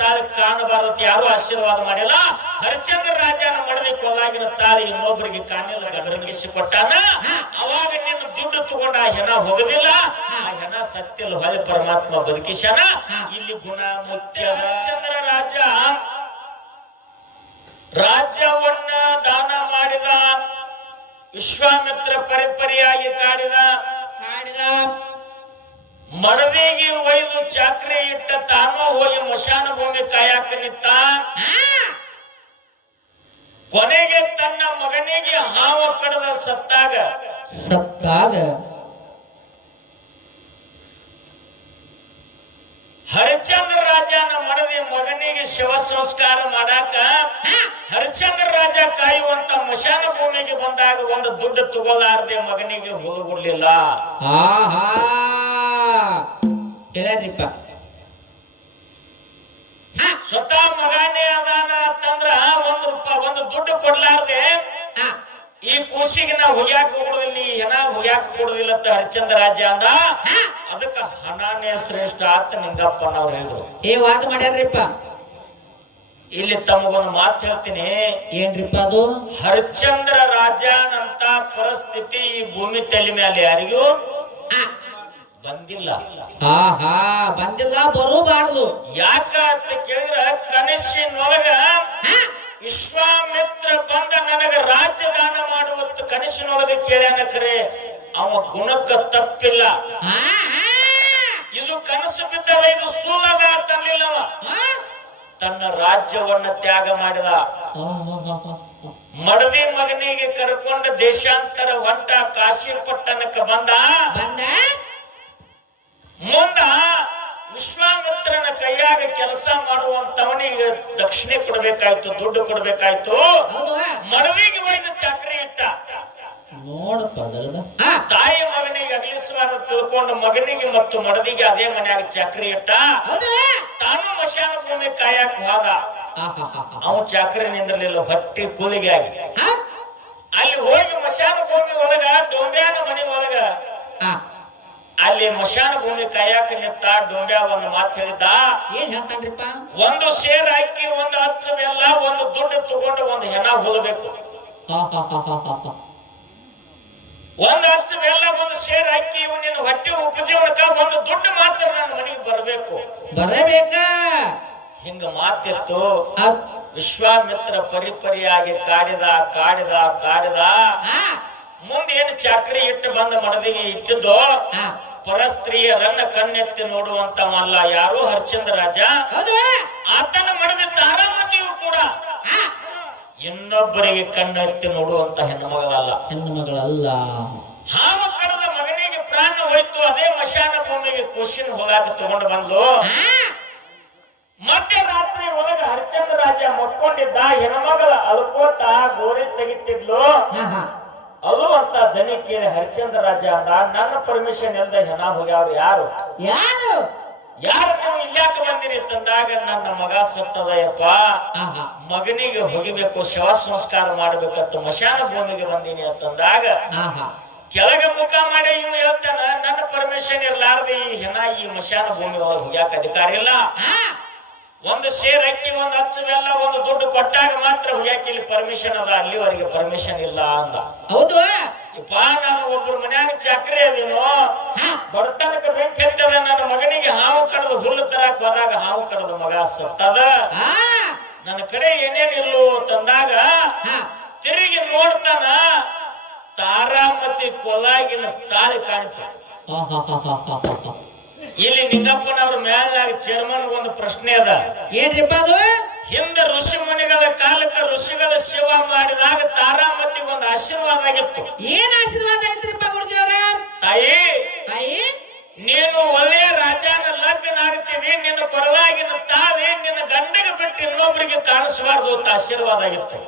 ತಾಳಿ ಕಾಣಬಾರದು ಯಾರು ಆಶೀರ್ವಾದ ಮಾಡಿಲ್ಲ. ಹರಿಶ್ಚಂದ್ರ ರಾಜನ ಮಡದಿ ಕೊಲ್ಲಾಗಿನ ತಾಳಿ ಇನ್ನೊಬ್ಬರಿಗೆ ಕಾಣಿಲ್ಲ ಗಡರಂಗಿಸಿ ಕೊಟ್ಟಾನ. ಅವಾಗ ನಿನ್ನ ದುಡ್ಡು ತಗೊಂಡ ಆ ಹೆಣ ಹೋಗದಿಲ್ಲ, ಆ ಹೆಣ ಸತ್ಯಲ್ಲ ಹೊಳೆ ಪರಮಾತ್ಮ ಬದುಕಿಸನ. ಇಲ್ಲಿ ಗುಣ ಮುಖ್ಯ. ಹರಿಶ್ಚಂದ್ರ ರಾಜ ರಾಜ್ಯವನ್ನ ದಾನ ಮಾಡಿದ, ವಿಶ್ವಾಮಿತ್ರ ಪರಿಪರಿಯಾಗಿ ಕಾಡಿದ. ಮಡದಿಗೆ ಒಯ್ದು ಚಾಕ್ರಿ ಇಟ್ಟ, ತಾನು ಹೋಗಿ ಮಶಾನ ಭೂಮಿ ಕಾಯಕ ನಿಂತ. ಕೊನೆಗೆ ತನ್ನ ಮಗನಿಗೆ ಹಾವ ಕಡದ ಸತ್ತಾಗ ಹರಿಶ್ಚಂದ್ರ ರಾಜನ ಮಡದಿ ಮಗನಿಗೆ ಶವ ಸಂಸ್ಕಾರ ಮಾಡಾಕ ಹರಿಶ್ಚಂದ್ರ ರಾಜ ಕಾಯುವಂತ ಮಶಾನ ಭೂಮಿಗೆ ಬಂದಾಗ ಒಂದು ದುಡ್ಡು ತಗೊಳ್ಳಾರದೆ ಮಗನಿಗೆ ಹೋಗುಡ್ಲಿಲ್ಲ. ಸ್ವತಃ ಮಗನೇ ಅದಾನ ಅಂತಂದ್ರ ಒಂದು ದುಡ್ಡು ಕೊಡ್ಲಾರ್ದೆ ಈ ಕೂಸಿಗೆ ನಾ ಹುಗ್ಯಾಕ ಕೊಡುದಿಲ್ಲ, ಈ ಹೆಣ ಹುಗ್ಯಾಕ ಕೊಡುದಿಲ್ಲ ಅಂತ ಹರಿಶ್ಚಂದ್ರ ರಾಜ ಅಂದ. ಅದಕ್ಕ ಹಣಾನೇ ಶ್ರೇಷ್ಠ ಆತ ನಿಂಗಪ್ಪನವ್ರು ಹೇಳಿದ್ರು. ವಾದ ಮಾಡ್ಯಾರ್ರಿಪ್ಪ. ಇಲ್ಲಿ ತಮಗೊಂದು ಮಾತು ಹೇಳ್ತೀನಿ. ಏನ್ರಿಪ್ಪ ಅದು? ಹರಿಶ್ಚಂದ್ರ ರಾಜನಂತ ಪರಿಸ್ಥಿತಿ ಈ ಭೂಮಿ ತಲೆ ಮೇಲೆ ಯಾರಿಗೂ ಬಂದಿಲ್ಲ. ಬಂದಿಲ್ಲ, ಬರಬಾರದು. ಯಾಕ ಅಂತ ಕೇಳಿದ್ರ ಕನಸಿನೊಳಗ ವಿಶ್ವಾಮಿತ್ರ ಬಂದ ನನಗ ರಾಜ್ಯ ದಾನ ಮಾಡುವತ್ತು ಕನಸಿನೊಳಗೆ ಕೇಳ್ಯಾನ. ಖರೆ ಅವ ಗುಣಕ್ಕ ತಪ್ಪಿಲ್ಲ. ಇದು ಕನಸು ಬಿದ್ದಲ್ಲ, ಇದು ಸೂಲದ ತನ್ನಿಲ್ಲವ. ತನ್ನ ರಾಜ್ಯವನ್ನ ತ್ಯಾಗ ಮಾಡಿದ. ಮಡದಿ ಮಗನಿಗೆ ಕರ್ಕೊಂಡು ದೇಶಾಂತರ ಹೊಂಟ, ಕಾಶಿ ಪಟ್ಟಣಕ್ಕೆ ಬಂದ. ಮುಂದ ವಿಶ್ವಾಮಿತ್ರನ ಕೈಯಾಗ ಕೆಲಸ ಮಾಡುವಂತವನಿಗೆ ದಕ್ಷಿಣೆ ಕೊಡ್ಬೇಕಾಯ್ತು, ದುಡ್ಡು ಕೊಡ್ಬೇಕಾಯ್ತು. ಮಡವಿಗೆ ಒಯ್ದು ಚಾಕ್ರಿ ಇಟ್ಟ. ತಾಯಿ ಮಗನಿಗೆ ಅಗಲಿಸುವಾಗ ತಿಳ್ಕೊಂಡು ಮಗನಿಗೆ ಮತ್ತು ಮಡದಿಗೆ ಅದೇ ಮನೆಯಾಗ ಚಾಕ್ರಿ ಇಟ್ಟ. ತಾನು ಮಶಾನ ಭೂಮಿ ಕಾಯಕ್ ಹೋದ. ಅವ ಚಾಕ್ರಿ ನಿಂದಿರ್ಲಿಲ್ಲ, ಹೊಟ್ಟಿ ಕೂಲಿಗೆ ಆಗಿ ಅಲ್ಲಿ ಹೋಗಿ ಮಶಾನ ಭೂಮಿ ಒಳಗ ಡೋಂಬ್ಯಾನ ಮನೆ ಒಳಗ ಅಲ್ಲಿ ಮಶಾನ ಭೂಮಿ ಕಾಯಕ ನಿಂತ. ಡೋಂಬ್ಯಾ ಒಂದು ಮಾತು ಹೇಳಿದ್ದ. ಏನ್ ಹೇಳ್ತಾನ್ರಿಪ್ಪ? ಒಂದು ಶೇರ್ ಹಾಕಿ, ಒಂದು ಹಚ್ಚ ಬೆಲ್ಲ, ಒಂದು ದುಡ್ಡು ತಗೊಂಡು ಒಂದು ಹೆಣ ಹೋಗಬೇಕು. ಒಂದು ಹಚ್ಚ ಬೆಲ್ಲ, ಒಂದು ಶೇರ್ ಹಾಕಿ ನಿನ್ನ ಹೊಟ್ಟೆ ಉಪಜೀವನಕ್ಕ ಒಂದು ದುಡ್ಡು ಮಾತ್ರ ನನ್ನ ಮನೆಗೆ ಬರಬೇಕು. ಹಿಂಗ ಮಾತಿತ್ತು. ವಿಶ್ವಾಮಿತ್ರ ಪರಿಪರಿಯಾಗಿ ಕಾಡಿದ. ಮುಂದೆ ಏನು ಚಾಕ್ರಿ ಇಟ್ಟು ಬಂದ ಮಡದಿಗೆ ಇಟ್ಟಿದ್ದು ಪರಸ್ತ್ರೀಯರನ್ನ ಕಣ್ಣೆತ್ತಿ ನೋಡುವಂತವಲ್ಲ ಯಾರು ಹರಿಶ್ಚಂದ್ರ ರಾಜ. ಆತನ ಮಡದಿ ತಾರಾಮತಿಯು ಕೂಡ ಇನ್ನೊಬ್ಬರಿಗೆ ಕಣ್ಣೆತ್ತಿ ನೋಡುವಂತ ಹೆಣ್ಣುಮಗಳಲ್ಲ. ಹಾವ ಕಡದ ಮಗನಿಗೆ ಪ್ರಾಣ ಹೋಯ್ತು. ಅದೇ ಮಶಾನ ಭೂಮಿಗೆ ಕೂಸಿನ ಹೋಗಾಕ ತಗೊಂಡು ಬಂದ್ಲು. ಮಧ್ಯರಾತ್ರಿ ಒಳಗ ಹರಿಶ್ಚಂದ್ರ ರಾಜ ಮಕ್ಕೊಂಡಿದ್ದ. ಹೆಣ್ಮಗಳ ಅಳ್ಕೋತ ಗೋರಿ ತೆಗಿತಿದ್ಲು. ಅದು ಅಂತ ದನಿ ಕೇಳಿ ಹರಿಶ್ಚಂದ್ರ ರಾಜ ಅಂದ, ನನ್ನ ಪರ್ಮಿಷನ್ ಇಲ್ದ ಹೆಣ ಹೋಗ್ಯಾವ್ರು ಯಾರು ನೀವು ಇಲ್ಯಾಕ ಬಂದಿರಿ ತಂದಾಗ, ನನ್ನ ಮಗ ಸತ್ತದಯಪ್ಪ, ಮಗನಿಗೆ ಹೋಗಿಬೇಕು, ಶವ ಸಂಸ್ಕಾರ ಮಾಡ್ಬೇಕಂತ ಮಶಾನ ಭೂಮಿಗೆ ಬಂದೀನಿ ಅಂತಂದಾಗ ಕೆಳಗ ಮುಖ ಮಾಡಿ ಇವ್ ಹೇಳ್ತಾನ, ನನ್ನ ಪರ್ಮಿಷನ್ ಇರ್ಲಾರ್ದೆ ಈ ಹೆಣ ಈ ಮಶಾನ ಭೂಮಿ ಒಳಗೆ ಹೋಗ್ಯಾಕ ಅಧಿಕಾರ ಇಲ್ಲ. ಒಂದು ಶೇರ್ ಅಕ್ಕಿ, ಒಂದು ಹಚ್ಚ ಬೆಲ್ಲ, ಒಂದು ದುಡ್ಡು ಕೊಟ್ಟಾಗ ಮಾತ್ರ ಹೋಗ್ಯಾಕ ಇಲ್ಲಿ ಪರ್ಮಿಷನ್ ಅದ, ಅಲ್ಲಿವರೆಗೆ ಪರ್ಮಿಷನ್ ಇಲ್ಲ ಅಂದ. ಹೌದು ಇಪ್ಪ, ನಾನು ಒಬ್ಬರು ಮನ್ಯಾಗ ಚಾಕ್ರಿ ಅದೀನೋ, ಬಡತನಕ ಬೆಂಕಿ ಹತ್ತದ. ನನ್ನ ಮಗನಿಗೆ ಹಾವು ಕಡದು ಹುಲ್ಲು ತರಾಕ್ ಹೋದಾಗ ಹಾವು ಕಡದ ಮಗ ಸತ್ತದ. ನನ್ನ ಕಡೆ ಏನೇನಿಲ್ಲು ತಂದಾಗ ತಿರುಗಿ ನೋಡ್ತಾನ, ತಾರಾಮತಿ ಕೊಲಾಗಿನ ತಾಳಿ ಕಾಣ್ತ. ಇಲ್ಲಿ ನಿಂಗಪ್ಪನವ್ರ ಮ್ಯಾಲಾಗ ಚೇರ್ಮನ್ ಒಂದು ಪ್ರಶ್ನೆ ಅದ. ಏನ್ರಿಪ್ಪ ಅದು? ಹಿಂದೆ ಋಷಿ ಮುನಿಗಳ ಕಾಲಕ್ಕೆ ಋಷಿಗಳ ಸೇವಾ ಮಾಡಿದಾಗ ತಾರಾಮತಿಗೆ ಒಂದು ಆಶೀರ್ವಾದ ಆಗಿತ್ತು. ಏನ್ ಆಶೀರ್ವಾದ ಆಗಿತ್ರಿಪ್ಪ ಗುರುದೇವ್ರ? ತಾಯಿ, ನೀನು ಒಳ್ಳೆಯ ರಾಜನ ಲಗ್ನ ಆಗ್ತೀವಿ, ನಿನ್ನ ಕೊರಳಾಗಿನ ತಾಳಿ ನಿನ್ನ ಗಂಡಗೆ ಬಿಟ್ಟು ಇನ್ನೊಬ್ಬರಿಗೆ ಕಾಣಿಸಬಾರ್ದು ಅಂತ ಆಶೀರ್ವಾದ ಆಗಿತ್ತು.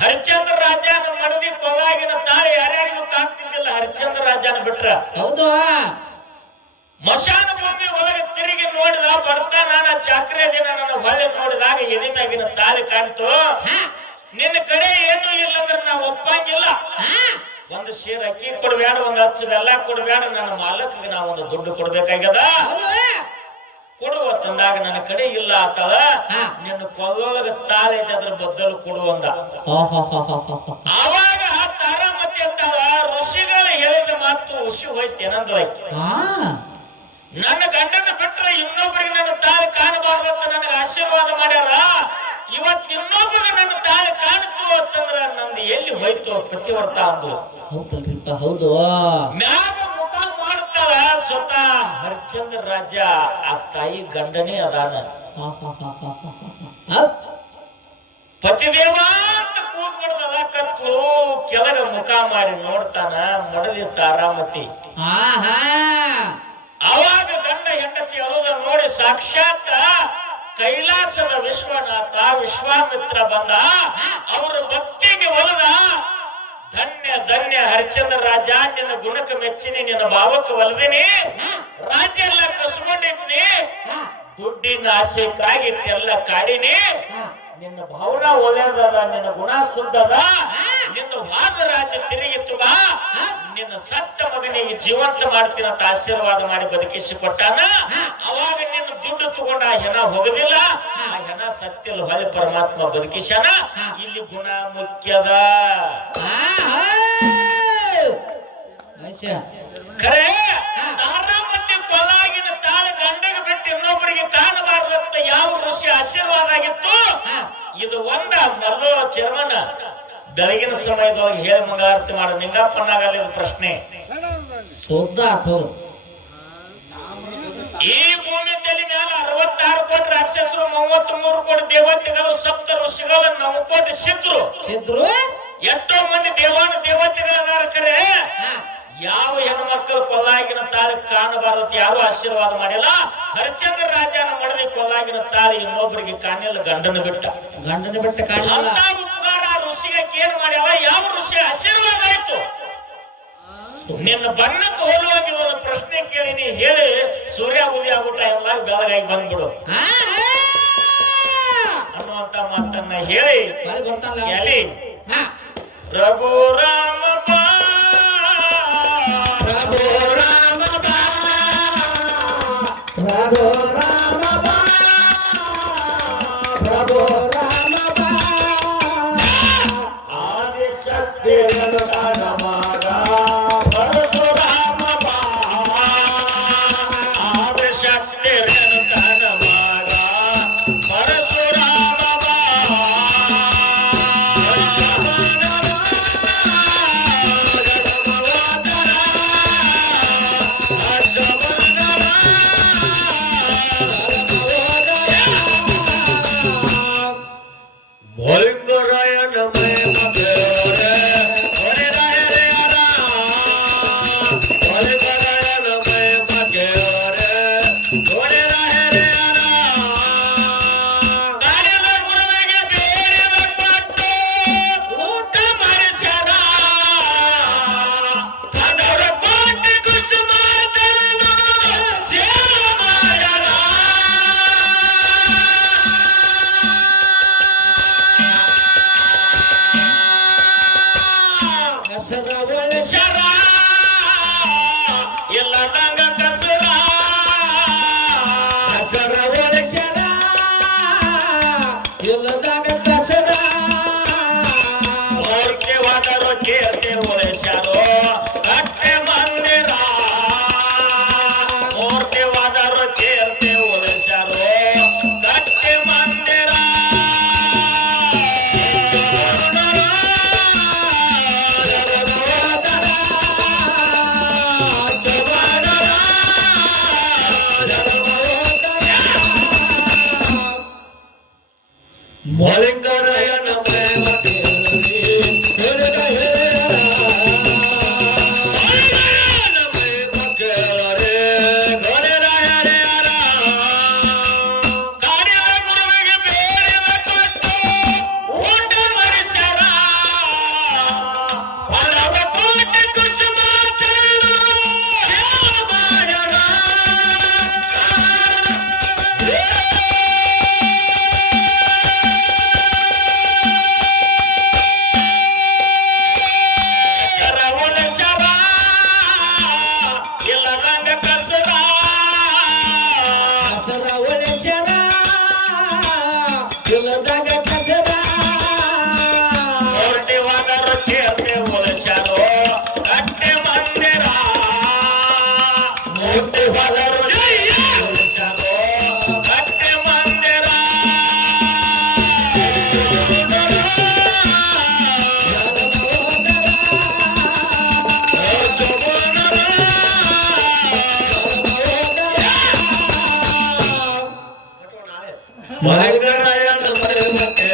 ಹರಿಶ್ಚಂದ್ರ ರಾಜನ ಮಡದಿ ಕೊರಳಾಗಿನ ತಾಳಿ ಯಾರ್ಯಾರಿಗೂ ಕಾಣ್ತಿದ್ದಿಲ್ಲ, ಹರಿಶ್ಚಂದ್ರ ರಾಜನ ಬಿಟ್ರ. ಹೌದು. ಮಶಾನ ಭೂಮಿ ಒಳಗೆ ತಿರುಗಿ ನೋಡಿದ, ಬರ್ತಾ ನಾನು ಚಾಕ್ರಿ ದಿನ ನನ್ನ ಹೊಳೆ ನೋಡಿದಾಗ ಎದೆ ಮ್ಯಾಗಿನ ತಾಳಿ ಕಾಣ್ತು. ನಿನ್ನ ಕಡೆ ಏನು ಇಲ್ಲ ಅಂದ್ರೆ ನಾವು ಒಪ್ಪಂಗಿಲ್ಲ. ಒಂದು ಶೇರ್ ಅಕ್ಕಿ ಕೊಡ್ಬೇಡ, ಒಂದು ಹಚ್ಚ ಬೆಲ್ಲ ಕೊಡ್ಬೇಡ, ನನ್ನ ಮಾಲಕ್ಗೆ ನಾ ಒಂದು ದುಡ್ಡು ಕೊಡ್ಬೇಕಾಗ್ಯದ. ಕೊಡುವ ತಂದಾಗ ನನ್ನ ಕಡೆ ಇಲ್ಲ ಆತಳ ನಿನ್ನ ಕೊಲ್ಲೊಳಗ ತಾಳೆ ಇದೆ ಅದ್ರ ಬದ್ದಲು ಕೊಡುವಂದ. ಆವಾಗ ತಾರಾಮತಿ ಅಂತಾಳ ಋಷಿಗಳು ಹೇಳಿದ ಮಾತು ಹುಸಿ ಹೋಯ್ತೇನಂದ್ರ ನನ್ನ ಗಂಡನ ಬಿಟ್ರೆ ಇನ್ನೊಬ್ಬರಿಗೆ ನನ್ನ ತಾಳಿ ಕಾಣಬಾರ್ದಂತ ನನಗೆ ಆಶೀರ್ವಾದ ಮಾಡ್ಯಾರ. ಇವತ್ತು ಇನ್ನೊಬ್ಬರಿಗೆ ನನ್ನ ತಾಳಿ ಕಾಣಿತು ಅಂತಂದ್ರ ನಂದು ಎಲ್ಲಿ ಹೋಯ್ತು ಪತಿವ್ರತ ಅಂದ್ರು. ಹೌದು ಮ್ಯಾಗ ಮುಖ ಮಾಡುತ್ತಾಳ ಸ್ವತಃ ಹರಿಶ್ಚಂದ್ರ ರಾಜ ಆ ತಾಯಿ ಗಂಡನೇ ಅದಾನ. ಪತಿದೇವ ಅಂತ ಕೂಗ್ಬಿಡ್ದಲ್ಲ ಕತ್ಲು ಕೆಳಗ ಮುಖ ಮಾಡಿ ನೋಡ್ತಾನ ಮಡದಿ ತಾರಾಮತಿ. ಅವಾಗ ಗಂಡ ಹೆಂಡತಿ ಅಳುದ ನೋಡಿ ಸಾಕ್ಷಾತ್ ಕೈಲಾಸದ ವಿಶ್ವನಾಥ ವಿಶ್ವಾಮಿತ್ರ ಬಂದ. ಅವರ ಭಕ್ತಿಗೆ ಒಲದ ಧನ್ಯ ಧನ್ಯ ಹರಿಶ್ಚಂದ್ರ ರಾಜ ನಿನ್ನ ಗುಣಕ್ಕೆ ಮೆಚ್ಚಿನಿ, ನಿನ್ನ ಭಾವಕ್ಕೆ ಒಲದಿನಿ, ರಾಜ್ಯ ಎಲ್ಲ ಕಸ್ಕೊಂಡಿದ್ನಿ, ದುಡ್ಡಿನ ಆಸೆಕಾಗಿಟ್ಟೆಲ್ಲ ಕಾಡಿನಿ, ನಿನ್ನ ಭಾವನಾ ಒಳ್ಳೆಯದದ, ನಿನ್ನ ಗುಣ ಶುದ್ಧದ, ನಿನ್ನ ವಾದ ರಾಜ್ಯ ತಿರುಗಿತ್ತುಗ, ನಿನ್ನ ಸತ್ತ ಮಗನಿಗೆ ಜೀವಂತ ಮಾಡ್ತೀನಿ ಅಂತ ಆಶೀರ್ವಾದ ಮಾಡಿ ಬದುಕಿಸಿ ಕೊಟ್ಟಾನ. ಅವಾಗ ನಿನ್ನ ದುಡ್ಡು ತಗೊಂಡ ಆ ಹೆಣ ಹೋಗದಿಲ್ಲ, ಆ ಹೆಣ ಸತ್ತಿಲ್ಲ, ಹೊಳೆ ಪರಮಾತ್ಮ ಬದುಕಿಸ್ಯಾನ. ಇಲ್ಲಿ ಗುಣ ಮುಖ್ಯದ. ಖರೆ ತಾರಾಮತಿ ಕೊಲಾಗಿನ ತಾಳ ಗಂಡಗೆ ಬಿಟ್ಟು ಇನ್ನೊಬ್ಬರಿಗೆ ಕಾಣಬಾರ್ದಂತ ಯಾವ ಋಷಿ ಆಶೀರ್ವಾದ ಆಗಿತ್ತು. ಇದು ಒಂದ ಮಲ್ಲೋ ಚರ್ಮನ ಬೆಳಗಿನ ಸಮಯದೊಳಗೆ ಹೇಳಿ ಮಂಗಳಾರತಿ ಮಾಡ ನಿಂಗಪ್ಪನಾಗಲ್ಲ. ಇದು ಪ್ರಶ್ನೆ ಈ ಭೂಮಿ ತಲೆ ಮೇಲೆ 66 ಕೋಟಿ ರಾಕ್ಷಸರು, 33 ಕೋಟಿ ದೇವತೆಗಳು, ಸಪ್ತ ಋಷಿಗಳು, 9 ಕೋಟಿ ಸಿದ್ರು, ಎಷ್ಟೋ ಮಂದಿ ದೇವಾನು ದೇವತೆಗಳದಾರ. ಖರೆ ಯಾವ ಹೆಣ್ಮಕ್ಳು ಕೊಲ್ಲಾಗಿನ ತಾಳಿ ಕಾಣಬಾರದು ಯಾರು ಆಶೀರ್ವಾದ ಮಾಡಿಲ್ಲ. ಹರಿಶ್ಚಂದ್ರ ರಾಜನ ಮಡದಿ ಕೊಲ್ಲಾಗಿನ ತಾಳಿ ಇನ್ನೊಬ್ಬರಿಗೆ ಕಾಣಿಲ್ಲ, ಗಂಡನ ಬಿಟ್ಟ ಉಪಕಾರ ಋಷಿಗೆ ಏನ್ ಮಾಡ್ಯಾವ? ಯಾವ ಋಷಿ ಆಶೀರ್ವಾದ ಆಯ್ತು? ನಿನ್ನ ಬಣ್ಣಕ್ಕೆ ಹೋಲುವಾಗಿ ಒಂದು ಪ್ರಶ್ನೆ ಕೇಳಿನಿ, ಹೇಳಿ ಸೂರ್ಯ ಉದಯ ಆಗೋ ಟೈಮ್ಲಾಗ ಬೆಳಗಾಗಿ ಬಂದ್ಬಿಡು ಅನ್ನುವಂತ ಮಾತನ್ನ ಹೇಳಿ ಎಲ್ಲಿ ರಘುರಾಮ ಮಾಡಿ ಹೋದರು ದೇಶಗೋ ಕಟ್ಟೆ ಮಂದಿರ ಮರಿಗರಾಯಣ ಮರಿಮಕ್ಕೆ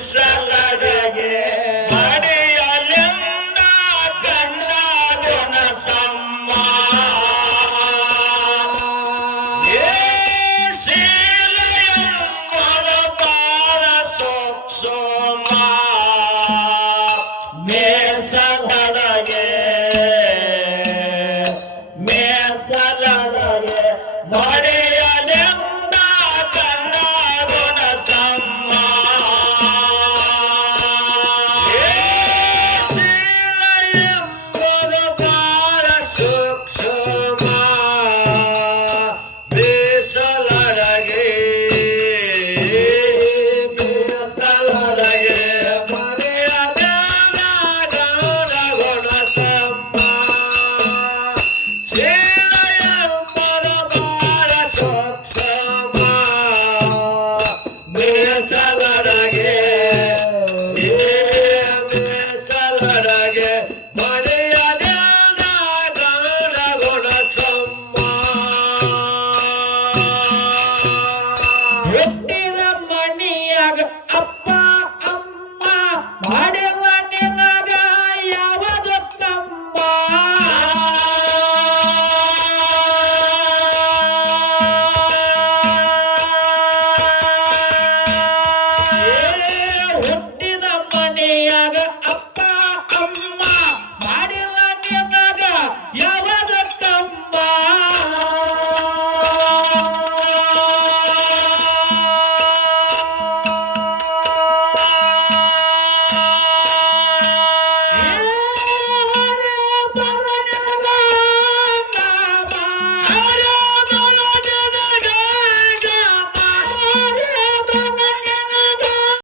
ಮೀಸಲಡೆಗೆ ಮಡಿಯಲೆಂದ ಗಂಡ ಗುಣ ಸಮ್ಮ ಶೀಲೆಯಮ್ಮನ ಬಾಳ ಸೊಕ್ಸೋಮ ಮೇಸಲಡೆಗೆ ಮಡಿಯಲೆಂದ ಗಂಡ ಗುಣ ಸಮ್ಮ ಹುಟ್ಟಿದ ಮಣಿಯಾಗ ಅಪ್ಪ ಅಮ್ಮ ಮಾಡಿಲ್ಲ ನಿನಗ ಯಾವುದು ಕಮ್ಮ ಹುಟ್ಟಿದ ಮಣಿಯಾಗ ಅಪ್ಪ ಅಮ್ಮ ಮಾಡಿಲ್ಲ ನಿನಗ ಯಾವ